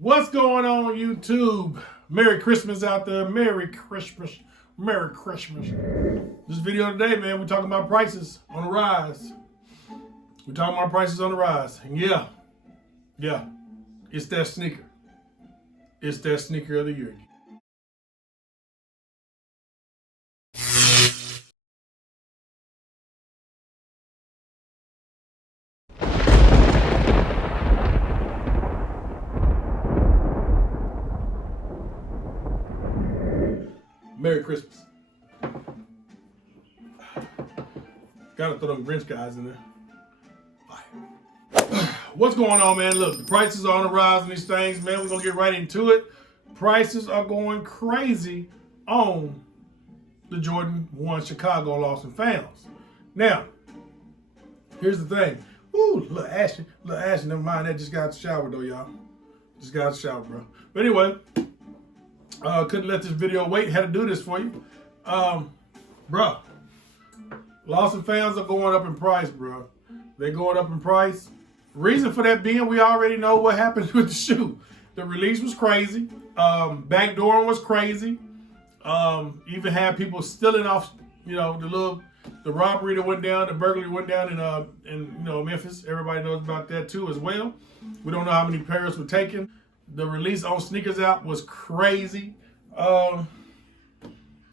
What's going on, YouTube? Merry Christmas out there. Merry Christmas. Merry Christmas. This video today, man, we're talking about prices on the rise. We're talking about prices on the rise. And yeah, it's that sneaker. It's that sneaker of the year. Merry Christmas. Gotta throw them Grinch guys in there. Bye. What's going on, man? Look, the prices are on the rise on these things, man. We're gonna get right into it. Prices are going crazy on the Jordan 1 Chicago Lost and Founds. Now, here's the thing. Ooh, little Ashley, never mind, that just got out the shower though, y'all. Just got out the shower, bro. But anyway, couldn't let this video wait. Had to do this for you. Bro, Lost and Founds are going up in price, bro. They're going up in price. Reason for that being, we already know what happened with the shoe. The release was crazy. Backdooring was crazy. Even had people stealing off, the robbery that went down, the burglary went down in Memphis. Everybody knows about that too as well. We don't know how many pairs were taken. The release on Sneakers App was crazy. And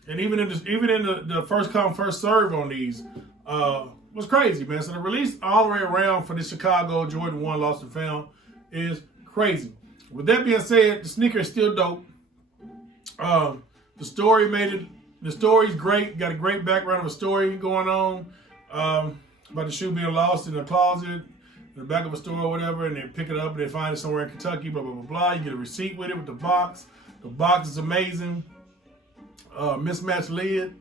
even in the first come, first serve on these was crazy, man. So the release all the way around for the Chicago Jordan 1 Lost and Found is crazy. With that being said, the sneaker is still dope. The story made it. The story's great. Got a great background of a story going on about the shoe being lost in a closet, in the back of a store or whatever, and they pick it up and they find it somewhere in Kentucky, blah, blah, blah, blah. You get a receipt with it with the box. The box is amazing. Mismatched lid.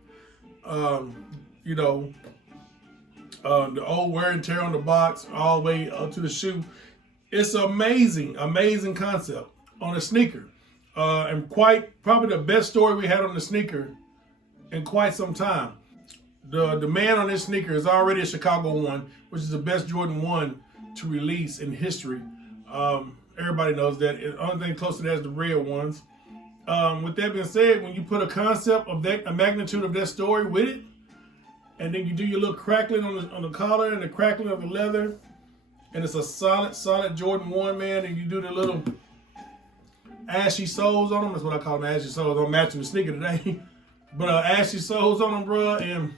The old wear and tear on the box all the way up to the shoe. It's amazing, amazing concept on a sneaker. And probably the best story we had on the sneaker in quite some time. The demand on this sneaker is already a Chicago 1, which is the best Jordan 1 to release in history. Everybody knows that. The only thing close to that is the red ones. With that being said, when you put a concept of that, a magnitude of that story with it, and then you do your little crackling on the collar and the crackling of the leather, and it's a solid Jordan 1, man, and you do the little ashy soles on them. That's what I call them, ashy soles. I'm matching the sneaker today. But ashy soles on them, bro, and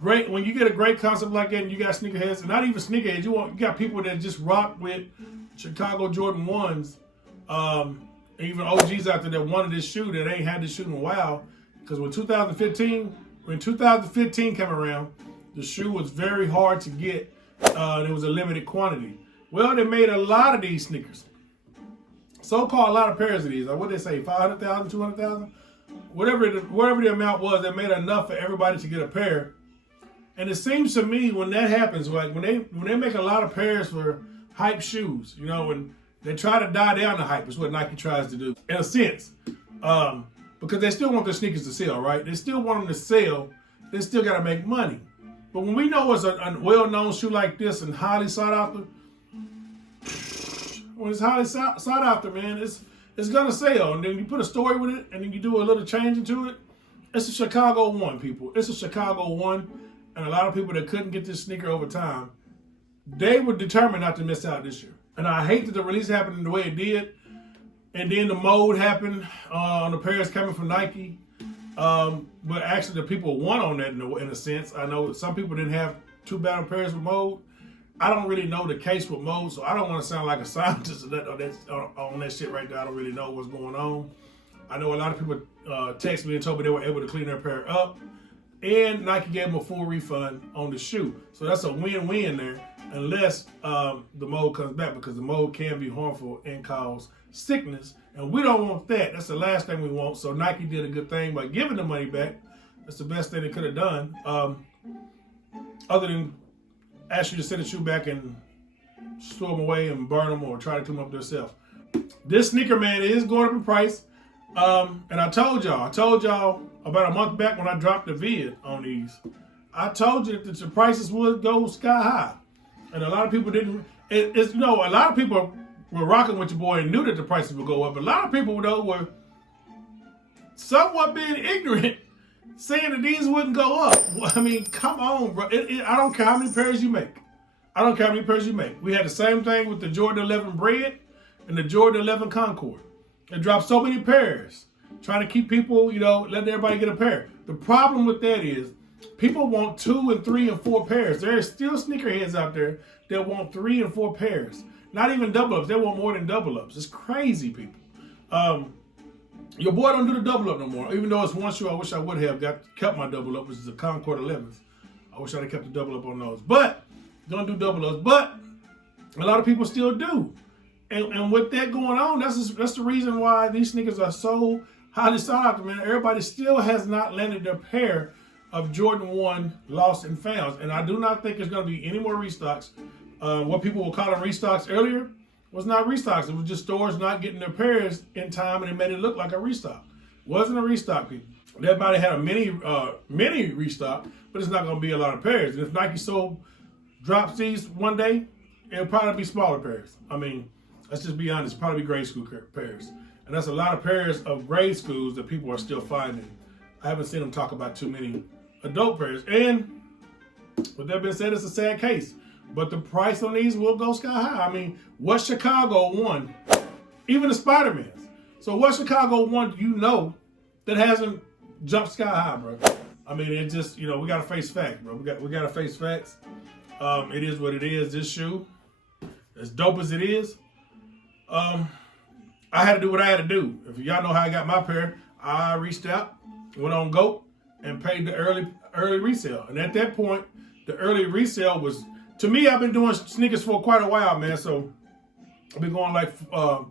great. When you get a great concept like that and you got sneakerheads, and not even sneakerheads, you got people that just rock with Chicago Jordan 1s, even OGs out there that wanted this shoe that ain't had this shoe in a while. Because when 2015 came around, the shoe was very hard to get. There was a limited quantity. Well, they made a lot of these sneakers. So-called a lot of pairs of these. Like what they say, 500,000, 200,000? Whatever the amount was, they made enough for everybody to get a pair. And it seems to me when that happens, like when they make a lot of pairs for hype shoes, when they try to die down the hype, is what Nike tries to do, in a sense. Because they still want their sneakers to sell, right? They still want them to sell. They still got to make money. But when we know it's a well-known shoe like this and highly sought after, when it's highly sought after, man, it's gonna sell. And then you put a story with it, and then you do a little change into it. It's a Chicago 1, people. It's a Chicago 1, and a lot of people that couldn't get this sneaker over time, they were determined not to miss out this year. And I hate that the release happened the way it did. And then the mode happened on the pairs coming from Nike. But actually the people won on that in a sense. I know some people didn't have too bad of pairs with mode. I don't really know the case with mode, so I don't want to sound like a scientist on that shit right there. I don't really know what's going on. I know a lot of people texted me and told me they were able to clean their pair up. And Nike gave them a full refund on the shoe. So that's a win-win there, unless the mold comes back, because the mold can be harmful and cause sickness, and we don't want that. That's the last thing we want. So Nike did a good thing by giving the money back. That's the best thing they could have done, other than ask you to send the shoe back and store them away and burn them or try to clean them up themselves. This sneaker, man, is going up in price. And I told y'all about a month back when I dropped the vid on these. I told you that the prices would go sky high, and a lot of people didn't. A lot of people were rocking with your boy and knew that the prices would go up. But a lot of people, though, were somewhat being ignorant, saying that these wouldn't go up. I mean, come on, bro. I don't care how many pairs you make. I don't care how many pairs you make. We had the same thing with the Jordan 11 Bread and the Jordan 11 Concord. It dropped so many pairs, trying to keep people, letting everybody get a pair. The problem with that is people want 2 and 3 and 4 pairs. There are still sneakerheads out there that want 3 and 4 pairs. Not even double ups. They want more than double ups. It's crazy, people. Your boy don't do the double up no more. Even though it's one shoe I wish I would have kept my double up, which is the Concord 11s. I wish I'd have kept the double up on those. But don't do double ups. But a lot of people still do. And with that going on, that's the reason why these sneakers are so highly sought after, man. Everybody still has not landed their pair of Jordan 1 lost and founds. And I do not think there's going to be any more restocks. What people were calling restocks earlier was not restocks. It was just stores not getting their pairs in time, and it made it look like a restock. It wasn't a restock, people. They might have had a mini restock, but it's not going to be a lot of pairs. And if Nike drops these one day, it'll probably be smaller pairs. I mean, let's just be honest, probably grade school pairs. And that's a lot of pairs of grade schools that people are still finding. I haven't seen them talk about too many adult pairs. And with that being said, it's a sad case. But the price on these will go sky high. I mean, what Chicago won, even the Spider-Mans. So what Chicago won, that hasn't jumped sky high, bro. I mean, it just, we got to face facts, bro. We got to face facts. It is what it is. This shoe, as dope as it is, I had to do what I had to do. If y'all know how I got my pair, I reached out, went on GOAT, and paid the early resale. And at that point, the early resale was, to me, I've been doing sneakers for quite a while, man. So I've been going like 4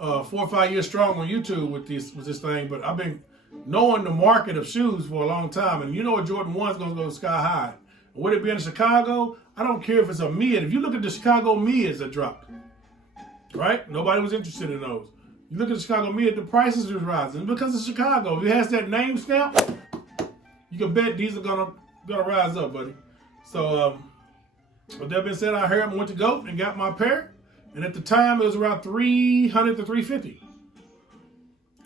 or 5 years strong on YouTube with this thing. But I've been knowing the market of shoes for a long time. And you know what Jordan 1's going to go sky high. Would it be in Chicago? I don't care if it's a mid. If you look at the Chicago mids that dropped, right? Nobody was interested in those. You look at the Chicago mid, the prices are rising because it's Chicago. If it has that name stamp, you can bet these are gonna rise up, buddy. So, with that being said, I hurried up and went to GOAT and got my pair. And at the time, it was around $300 to $350.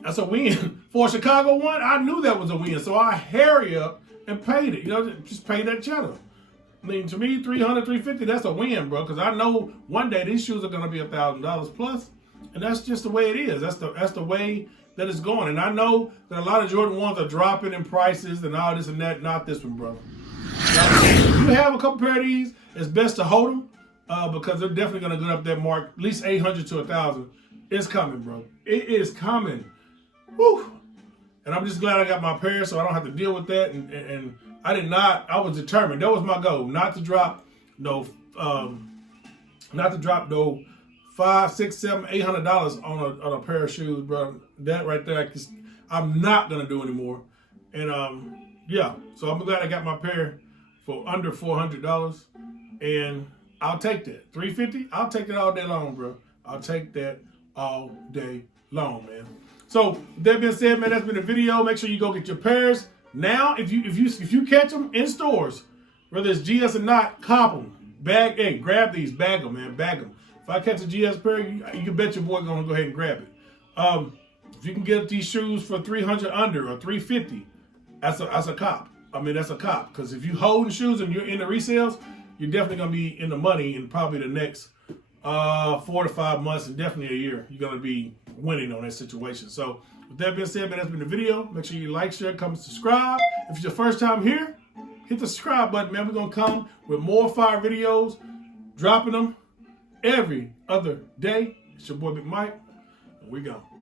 That's a win. For a Chicago one, I knew that was a win. So I hurried up and paid it. Just paid that cheddar. I mean, to me, $300, $350, that's a win, bro. Because I know one day these shoes are going to be $1,000 plus. And that's just the way it is. That's the way that it's going. And I know that a lot of Jordan 1s are dropping in prices and all this and that. Not this one, brother. If you have a couple pair of these, it's best to hold them because they're definitely going to go up that mark, at least 800 to 1,000. It's coming, bro. It is coming. Woo! And I'm just glad I got my pair so I don't have to deal with that. And I was determined. That was my goal, not to drop no $500, $600, $700, $800 on a pair of shoes, bro. That right there, I'm not going to do anymore. And yeah, so I'm glad I got my pair for under $400, and I'll take that. $350, I'll take that all day long, bro. I'll take that all day long, man. So with that being said, man, that's been the video. Make sure you go get your pairs now. If you catch them in stores, whether it's GS or not, cop them. Grab these, bag them, man, bag them. If I catch a GS pair, you can bet your boy gonna go ahead and grab it. If you can get these shoes for $300 under or $350, that's a cop. I mean, that's a cop. Because if you holding shoes and you're in the resales, you're definitely going to be in the money in probably the next 4 to 5 months and definitely a year. You're going to be winning on that situation. So with that being said, man, that's been the video. Make sure you like, share, comment, subscribe. If it's your first time here, hit the subscribe button, man. We're going to come with more fire videos, dropping them every other day. It's your boy, Big Mike, and we go.